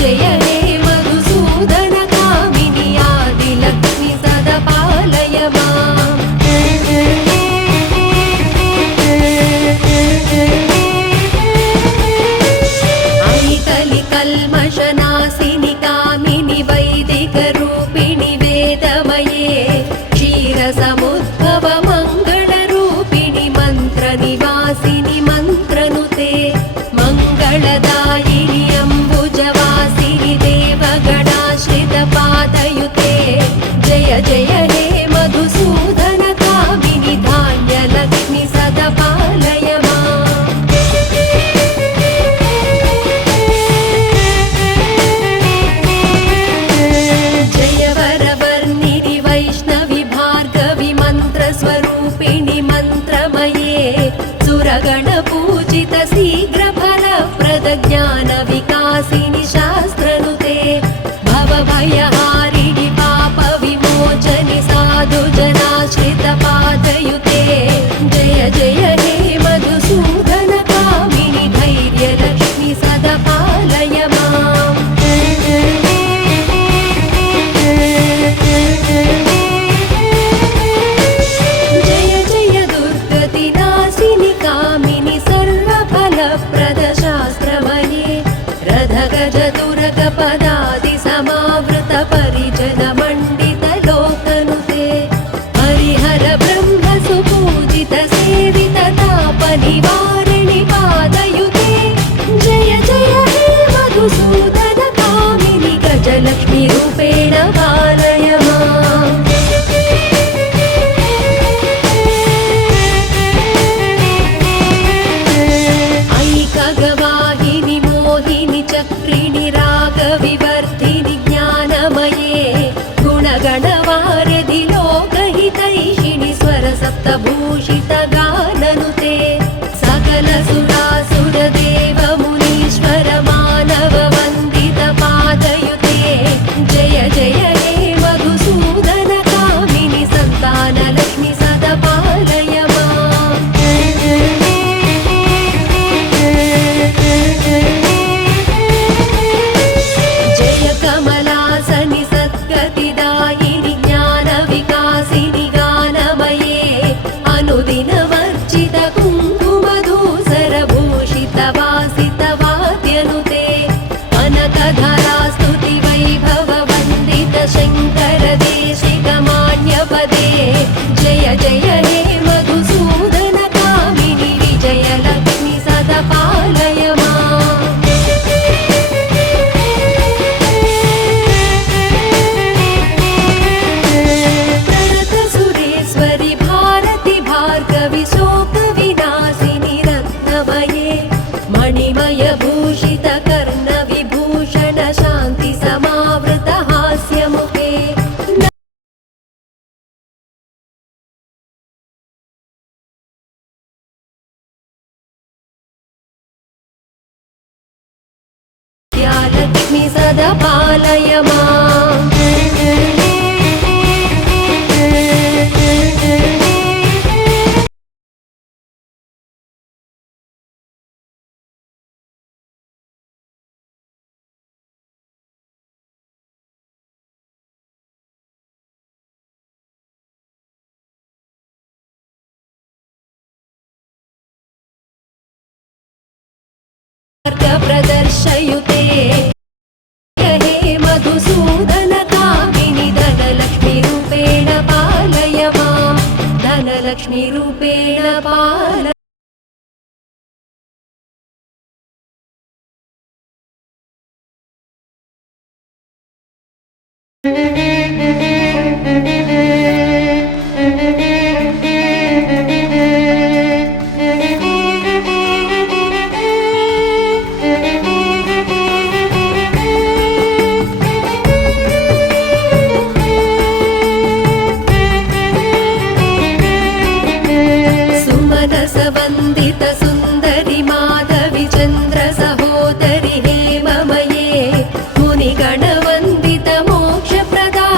जय हे मधुसूदन कामिनि आदिलक्ष्मि सदा पालय माम् अयि कलिकल्मषनाशिनि कामिनि वैदिकरूपिणि वेदमये क्षीरसमुद्भव मङ्गलरूपिणि मन्त्रनिवासिनि मन्त्रनुते मङ्गलदायिनि अम्बुजवासिनि देवगणाश्रितपादयुते जय जय हे मधुसूदन कामिनि धान्यलक्ष्मि सदा पालय माम् जय वरवर्णिनि वैष्णवि भार्गवि मन्त्रस्वरूपिणि मन्त्रमये सुरगणपूजित शीघ्रफलप्रद ज्ञानविकासिनि शास्त्रनुते भवभयहारिणि पापविमोचनि साधुजनाश्रितपादयुते जय जय हे मधुसूदन कामिनि धैर्यलक्ष्मि सदा पालय माम् जय जय दुर्गतिनाशिनि कामिनि सर्वफलप्रद शास्त्रमये रथगजतुरगपदादि समावृत परिजन मण्डित लोकनुते हरिहर ब्रह्म सुपूजित सेवित तापनिवारिणि पादयुते जय जय हे मधुसूदन कामिनि गजलक्ष्मी रूपेण पालय माम् अयि खगवाहिनि मोहिनि चक्रिणि रागविवर्धिनि ज्ञानमये गुणगणवारिधि लोकहितैषिणि स्वरसप्तभूषित गाननुते सकल सुरासुरदेव मुनीश्वर मानव वन्दित पादयुते जय जय हे मधुसूदन कामिनि सन्तानलक्ष्मि सदा पालय माम् जय कमलासनि सद्गतिदायिनि ज्ञानविकासिनि गानमये अनुदिनवर्जित कुङ्कुमधूसरभूषित वासित वाद्यनुते कनकधरास्तुति वैभव वन्दित शङ्कर देशिकमान्यपदे जय जय हे मधुसूदन कामिनि विजयलक्ष्मि सदा पालय माम् प्रणत सुरेश्वरि भारति भार्गवि शोकविनाशिनि रत्नमये मणिमय भूषित कर्णविभूषण शान्ति समावृत हास्यमुखे लक्ष्मी सदा पालय माम् प्रदर्शयुते हे मधुसूदन कामिनि धनलक्ष्मी रूपेण पालय माम् धनलक्ष्मी रूपेण पालय सुमनसवन्दित सुन्दरि माधवि चन्द्र सहोदरि हेममये मुनिगणवन्दित मोक्षप्रदा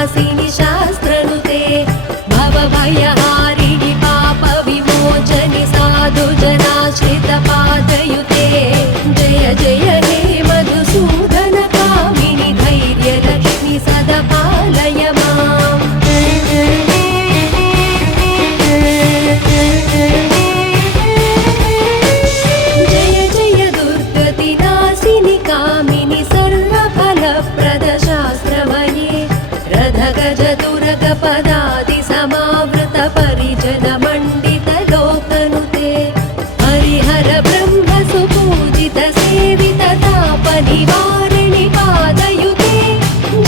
विलासिनि शास्त्रनुते भवभयहारिणि पापविमोचनि साधुजनाश्रितपादयुते जय जय हे मधुसूदनकामिनि धैर्यलक्ष्मि सदा पालय माम् जय जय दुर्गतिनाशिनि कामिनि सर्वफलप्रदशास्त्रमये रथगजतुरगपदादि समावृत परिजनमण्डितलोकनुते हरिहर ब्रह्म सुपूजित सेवित तापनिवारिणि पादयुते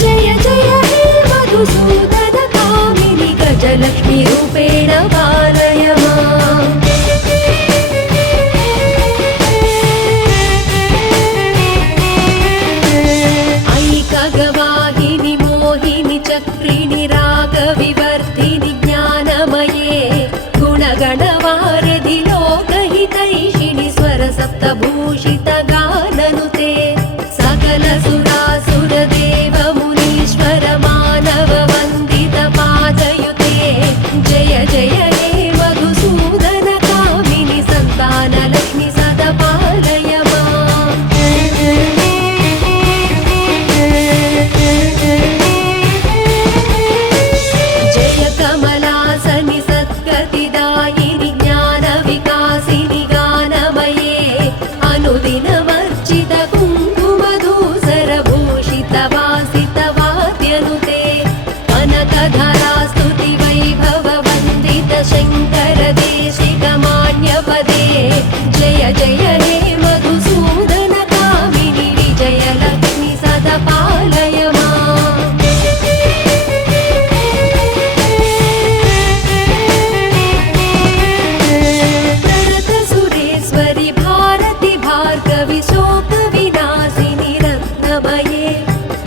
जय जय हे मधुसूदन कामिनि गजलक्ष्मी रूपेण पालय माम् ऐकगवाहिनि मोहिनि चक्रिणि रागविवर्धिनि ज्ञानमये गुणगणवारधि लोकहितैषिणि स्वरसप्तभूषित गाननुते सकल सुरासुरदेव मुनीश्वर मानव वन्दित पादयुते जय जय हे मधुसूदन कामिनि सन्तानलक्ष्मि सदा पालय माम् जय कमलासनि सद्गतिदायिनि ज्ञानविकासिनि गानमये अनुदिनमर्चित कुङ्कुमधूसरभूषित वासित वाद्यनुते कनकधरा स्तुति वैभव वन्दित शङ्कर देशिकमान्यपदे जय जय हे मधुसूदन कामिनि विजयलक्ष्मि सदा पालय माम् प्रणत सुरेश्वरि भारति भार्गवि शोकविनाशिनि रत्नमये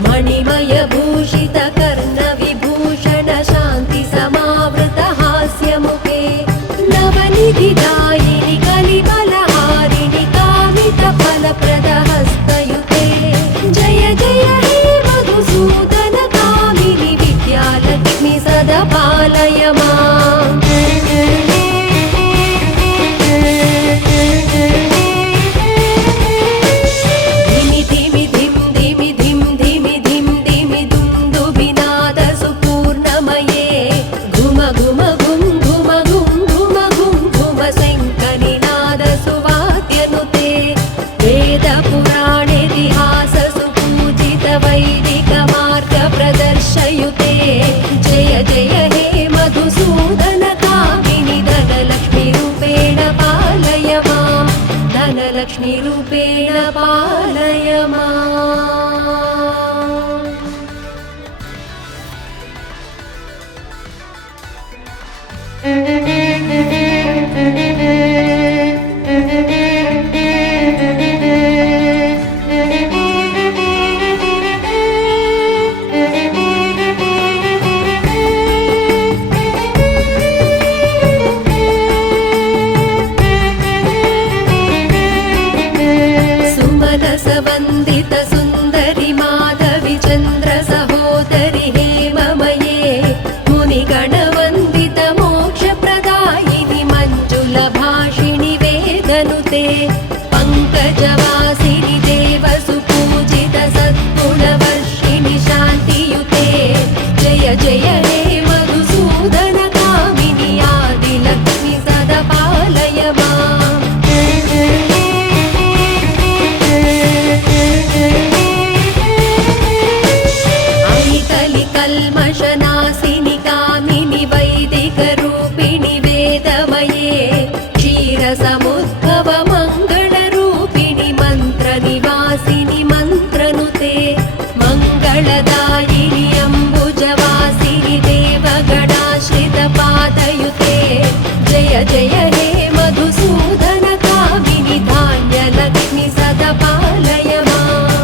मणिमय भूषित कर्णविभूषण शान्ति समावृत हास्यमुखे नवनिधिदायिनि कलिबलहारिणि कामित फलप्रद हस्तयुते जय जय हे मधुसूदन कामिनि विद्यालक्ष्मि सदा पालय माम् धिमि धिमि धिं धिमि धिं धिमि धिं धिमि दुन्दुभिनाद सुपूर्णमये घुम घुम घुं घुम घुं घुम घुं घुम शङ्खनिनाद सुवाद्यनुते वेदपुराणेतिहास सुपूजित वैदिक मार्ग प्रदर्शयुते जय जय हे मधुसूदन कामिनि धनलक्ष्मी रूपेण पालय माम् धनलक्ष्मी रूपेण पालय माम् सुमनसवन्दित सुन्दरि माधवि चन्द्र सहोदरि हेममये मुनिगणवन्दित मोक्षप्रदायिनि मञ्जुलभाषिणि वेदनुते पङ्कजवासिनि देव सुपूजित सद्गुणवर्षिणि शान्तियुते जय जय हे मधुसूदन कामिनि आदिलक्ष्मि सदा पालय माम् ऐकलि कल्मषनाशिनि कामिनि वैदिकरूपिणि वेदमये क्षीरसमुद्भव मङ्गलरूपिणि मन्त्रनिवासिनि मन्त्रनुते मङ्गलदायिनि अम्बुजवासिनि देवगणाश्रित पादयुते जय जय हे मधुसूदन कामिनि धान्यलक्ष्मि सदा पालय माम्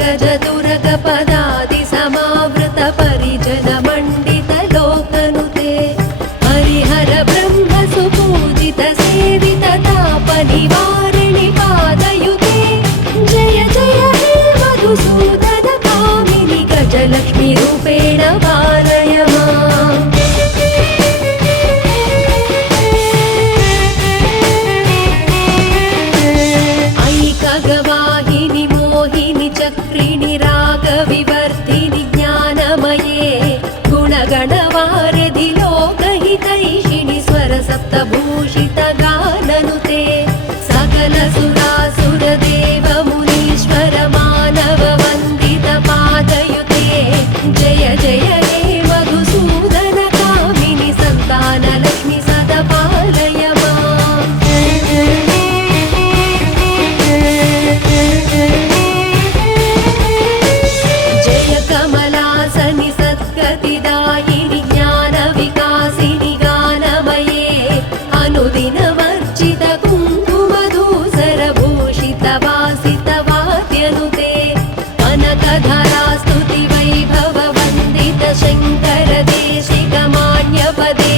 गज दुर्ग पदादि समावृत परिजन मण्डित लोकनुते हरिहर ब्रह्म सुपूजित सेवित ताप निवारिणि पादयुते जय जय हे मधुसूदन कामिनि गजलक्ष्मी रूपेण पालय माम् ऐकगवाहिनि मोहिनि चक्रिणि रागविवर्धिनि ज्ञानमये गुणगणवारिधि लोकहितैषिणि स्वरसप्तभूषित गाननुते सकल सुरासुर देव मुनीश्वर मानव वन्दित पादयुते जय जय हे मधुसूदन कामिनि सन्तान लक्ष्मी सदा पालय माम् जय कमलासनि सद्गतिदायिनि ज्ञानविकासिनि गानमये अनुदिनमर्चित कुङ्कुमधूसरभूषित वासित वाद्यनुते कनकधरा स्तुति वैभव वन्दित शङ्कर देशिक मान्यपदे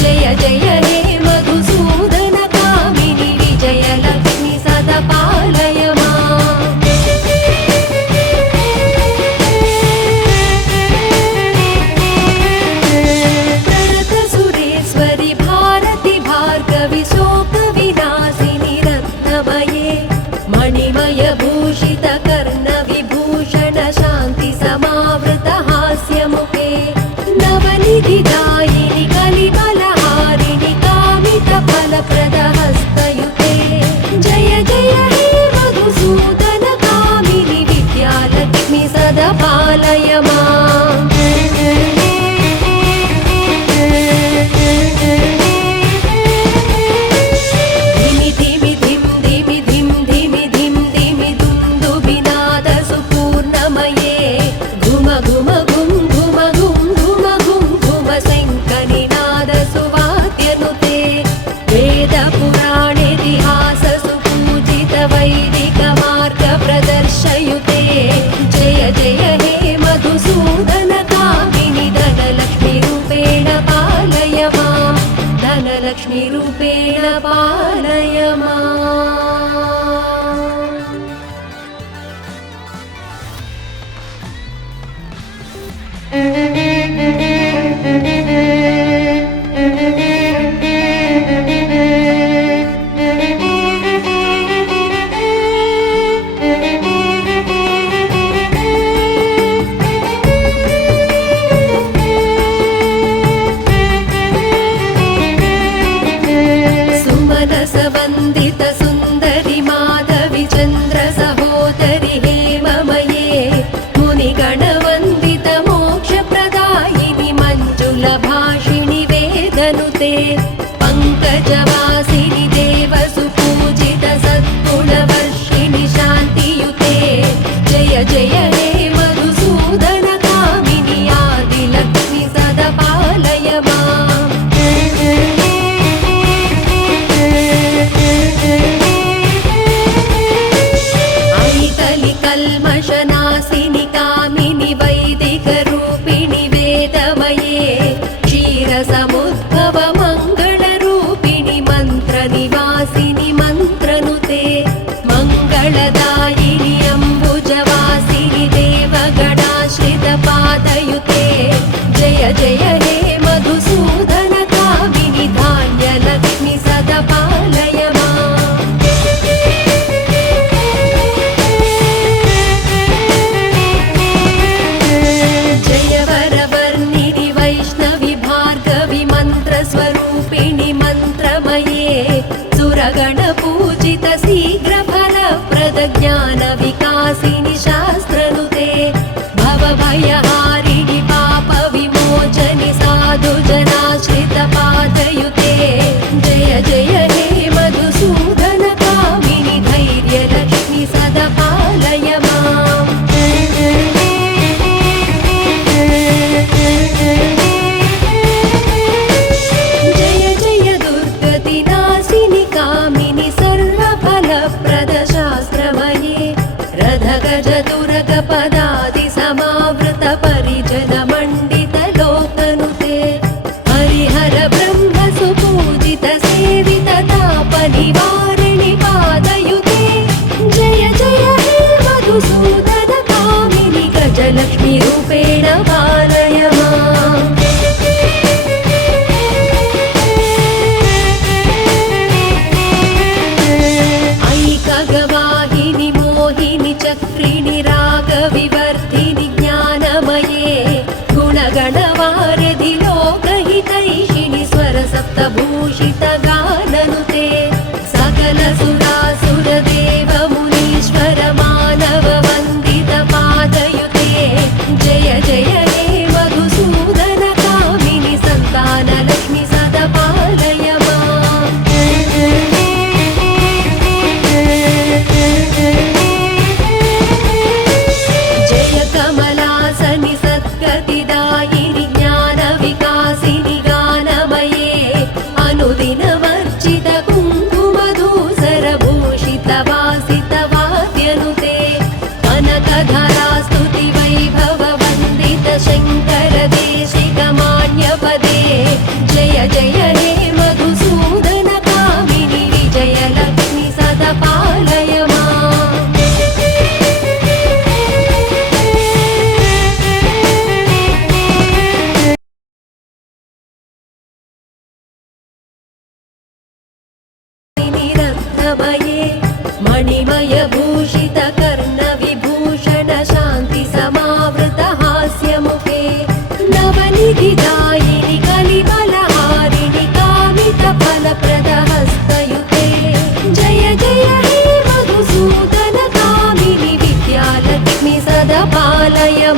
जय जय हे मधुसूदन कामिनि विजय लक्ष्मी सदा पालय माम् प्रणत सुरेश्वरि भारति भार्गवि शोक विनाशिनि रत्नमये मणिमय भूषित कर्ण विभूषण शान्ति समावृत हास्यमुखे नवनिधिदायिनि कलिबलहारिणि कामित फलप्रद हस्तयुते जय जय हे मधुसूदन कामिनि विद्यालक्ष्मी सदा पालय माम् धिमि धिमि धिं धिमि धिं धिमि धिं धिमि दुन्दुभिनाद सुपूर्णमये घुम घुम घुं घुम घुं घुम घुं घुम शङ्खनिनाद सुवाद्यनुते वेद पुराणेतिहास सुपूजित वैदिक मार्ग प्रदर्शयुते जय जय हे मधुसूदन कामिनि धनलक्ष्मी रूपेण पालय माम् धनलक्ष्मी रूपेण पालय माम् सुमनस वन्दित सुन्दरि माधवि चन्द्र सहोदरि हेममये मुनिगणवन्दित मोक्षप्रदायिनि मञ्जुलभाषिणि वेदनुते पङ्कजवासिनि देव सुपूजित सद्गुणवर्षिणि शान्तियुते जय जय हे मधुसूदन कामिनि आदिलक्ष्मी सदा पालय माम् ऐकलि कल्मषनाशिनि कामिनि वैदिकरूपिणि वेदमये क्षीरसमुद्भव मङ्गलरूपिणि मन्त्रनिवासिनि मन्त्रनुते मङ्गलदायिनि अम्बुजवासिनि देवगणाश्रित पादयुते जय जय हे मधुसूदन कामिनि धान्यलक्ष्मी सदा पालय माम् खगपदादि समावृत परिजन मण्डित लोकनुते हरिहर ब्रह्म सुपूजित सेवित ताप निवारिणि पादयुते जय जय हे मधुसूदन कामिनि गजलक्ष्मी रूपेण पालय माम् ऐकगवाहिनि मोहिनि चक्रिणि रागविवर्धिनि ज्ञानमये गुणगणवारिधि लोकहितैषिणि स्वरसप्तभूषित गाननुते सकल सुरासुरदेव मुनीश्वर मानव वन्दित पादयुते जय जय हे मधुसूदन कामिनि सन्तानलक्ष्मि सदा पालय माम् जय कमलासनि सद्गतिदायिनि ज्ञानविकासिनि गानमये अनुदिनमर्चित कुङ्कुमधूसरभूषित वासित वाद्यनुते कनकधरा स्तुति वैभव वन्दित शङ्कर देशिकमान्यपदे जय जय हे मधुसूदन कामिनि विजयलक्ष्मि सदा पालय माम् निरत्नमये मणिमय भूषित कर्ण विभूषण शान्ति समावृत हास्यमुखे नवनिधिदायिनि कलिबलहारिणि कामित फलप्रद हस्तयुते जय जय हे मधुसूदन कामिनि विद्यालक्ष्मि सदा पालय